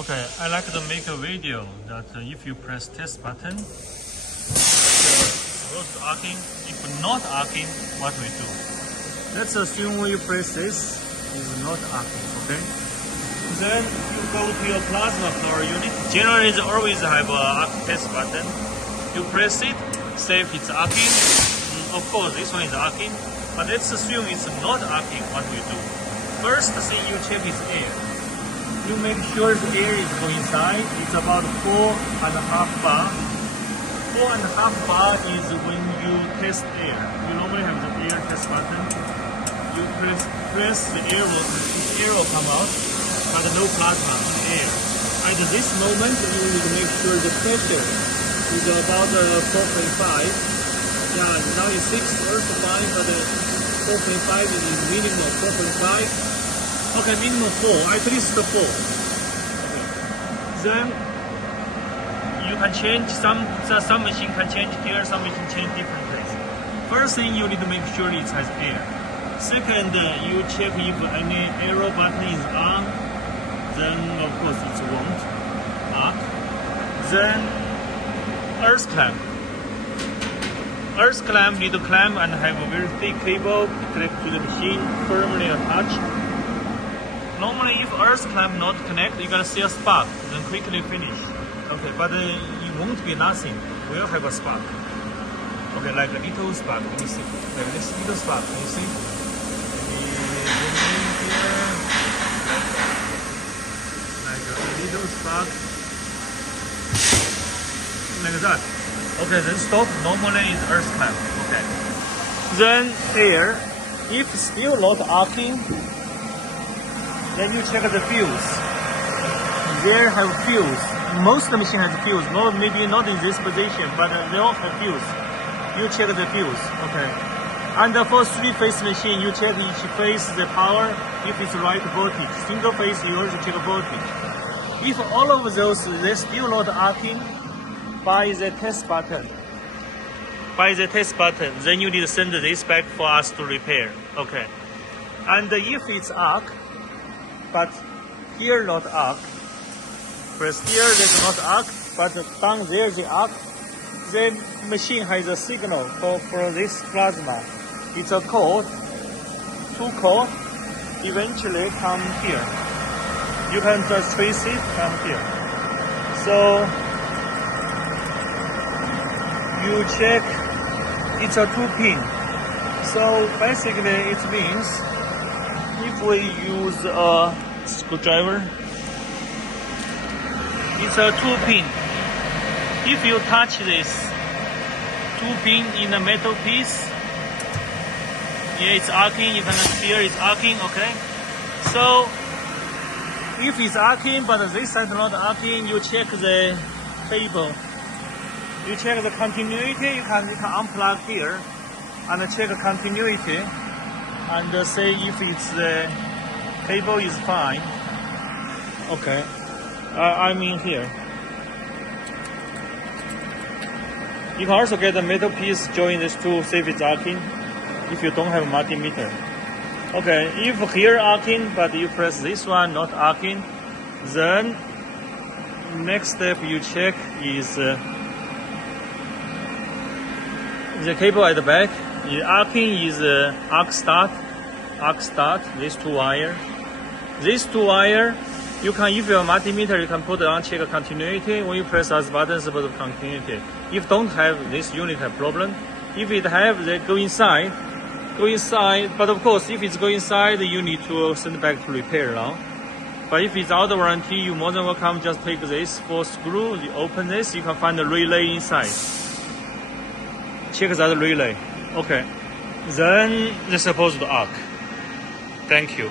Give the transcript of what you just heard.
Okay, I like to make a video that if you press test button, it's supposed to arcing. If not arcing, what we do? Let's assume when you press this, it's not arcing, okay? Then you go to your plasma power unit. Generally, it always have a arc test button. You press it, see if it's arcing. Of course, this one is arcing, but let's assume it's not arcing. What we do? First thing you check is air. You make sure the air is going inside. It's about 4.5 bar. 4.5 bar is when you test air. You normally have the air test button. You press the air will come out, but no plasma, air. At this moment, you need to make sure the pressure is about 4.5. Yeah, now it's 6 or 5, but 4.5 is minimum 4.5. Okay, minimum 4, at least 4. Okay. Then you can change some machine can change here, some machine change different place. First thing you need to make sure it has air. Second, you check if any arrow button is on. Then of course it won't arc. Then earth clamp. Earth clamp need to clamp and have a very thick cable connect to the machine, firmly attached. Normally, if earth clamp not connect, you're gonna see a spark, then quickly finish. Okay, but it won't be nothing. We'll have a spark. Okay, like a little spark. Let me see. Like this little spark. Can you see? Like a little spark. Like that. Okay, then stop. Normally it's earth clamp. Okay. Then here, if still not arcing, then you check the fuse. There have fuse. Most of the machine has fuse. No, maybe not in this position, but they all have fuse. You check the fuse. Okay. And for three-phase machine, you check each phase the power. If it's right voltage. Single phase, you also check voltage. If all of those they're still not arcing, by the test button. Then you need to send this back for us to repair. Okay. And if it's arc, but here not arc. Press here, there's not arc, but down there the arc. The machine has a signal for this plasma. It's a code, 2 code, eventually come here. You can just trace it, come here. So you check, it's a 2-pin. So basically it means if we use a screwdriver, it's a 2-pin. If you touch this 2-pin in a metal piece, yeah, it's arcing. You can feel it's arcing. Okay. So if it's arcing, but this side not arcing, you check the cable. You check the continuity. You can unplug here and check the continuity. And say if it's the cable is fine. Okay, I'm in here. You can also get a metal piece, join this to see if it's arcing. If you don't have a multimeter. Okay, if here arcing, but you press this one not arcing, then next step you check is the cable at the back. The arcing is arc start, these 2 wire. These 2 wire, you can, if you have a multimeter, you can put it on, check continuity. When you press this button, suppose continuity. If don't have, this unit have problem. If it have, they go inside. But of course, if it's going inside, you need to send it back to repair now. But if it's out of warranty, you more than welcome, just take this 4 screw, you open this, you can find the relay inside. Check that relay. Okay. Then they're supposed to arc. Thank you.